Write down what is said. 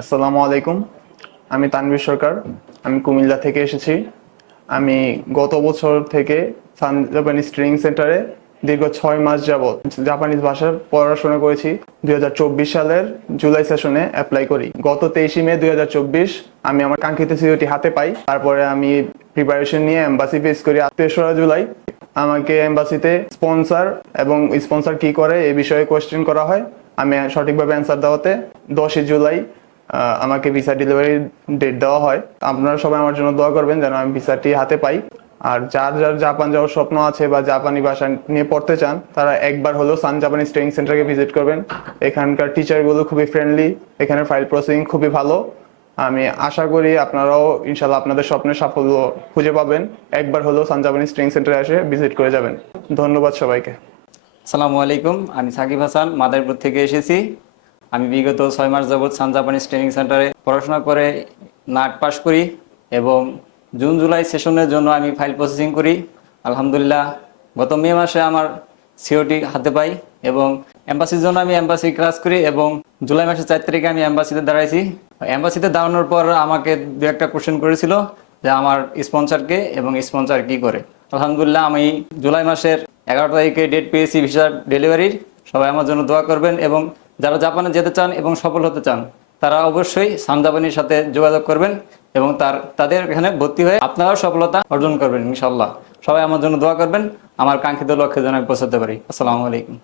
আসসালামু আলাইকুম। আমি তানভীর সরকার। আমি কুমিল্লা থেকে এসেছি। আমি গত বছর থেকে সান জাপানিজ ট্রেনিং সেন্টারে দীর্ঘ ছয় মাস যাবৎ জাপানিজ ভাষার পড়াশোনা করেছি। দুই হাজার চব্বিশ সালের জুলাই সেশনে অ্যাপ্লাই করি। গত তেইশে মে দুই হাজার চব্বিশ আমি আমার কাঙ্ক্ষিত সিওটি হাতে পাই। তারপরে আমি প্রিপারেশন নিয়ে এম্বাসি ফেস করি। তেসরা জুলাই আমাকে এম্বাসিতে স্পন্সর এবং স্পন্সর কি করে এ বিষয়ে কোয়েশ্চেন করা হয়। আমি সঠিকভাবে অ্যান্সার দেওয়াতে দশই জুলাই আমাকে ভিসা ডেলিভারি ডেট দেওয়া হয়। আপনারা সবাই আমার জন্য দোয়া করবেন যেন আমি ভিসাটি হাতে পাই। আর যার যার জাপান যাওয়ার স্বপ্ন আছে বা জাপানি ভাষা নিয়ে পড়তে চান, তারা একবার হলেও সান জাপানি ট্রেনিং সেন্টারকে ভিজিট করবেন। এখানকার টিচারগুলো খুবই ফ্রেন্ডলি এখানে ফাইল প্রসেসিং খুবই ভালো। আমি আশা করি আপনারাও ইনশাল্লাহ আপনাদের স্বপ্নের সাফল্য খুঁজে পাবেন। একবার হলেও সান জাপানি ট্রেনিং সেন্টারে এসে ভিজিট করে যাবেন। ধন্যবাদ সবাইকে। আসসালামু আলাইকুম, আমি সাকিব হাসান, মাদারীপুর থেকে এসেছি। আমি বিগত ছয় মাস যাবৎ সান জাপানিজ ট্রেনিং সেন্টারে পড়াশোনা করে নাট পাস করি এবং জুন জুলাই সেশনের জন্য আমি ফাইল প্রসেসিং করি। আলহামদুলিল্লাহ, গত মে মাসে আমার সিওটি হাতে পাই এবং এম্বাসির জন্য আমি এম্বাসি ক্লাস করি এবং জুলাই মাসের চার তারিখে আমি এম্বাসিতে দাঁড়াইছি। এম্বাসিতে দাঁড়ানোর পর আমাকে দু একটা কোশ্চেন করেছিল যে আমার স্পন্সরকে এবং স্পন্সর কি করে। আলহামদুলিল্লাহ, আমি জুলাই মাসের এগারো তারিখে ডেট পেয়েছি ভিসা ডেলিভারির। সবাই আমার জন্য দোয়া করবেন এবং যারা জাপানে যেতে চান এবং সফল হতে চান, তারা অবশ্যই সান জাপানির সাথে যোগাযোগ করবেন এবং তার, তাদের এখানে ভর্তি হয়ে আপনারাও সফলতা অর্জন করবেন ইনশাল্লাহ সবাই আমার জন্য দোয়া করবেন। আমার কাঙ্ক্ষিত লক্ষ্যে যেন আমি পৌঁছাতে পারি। আসসালামু আলাইকুম।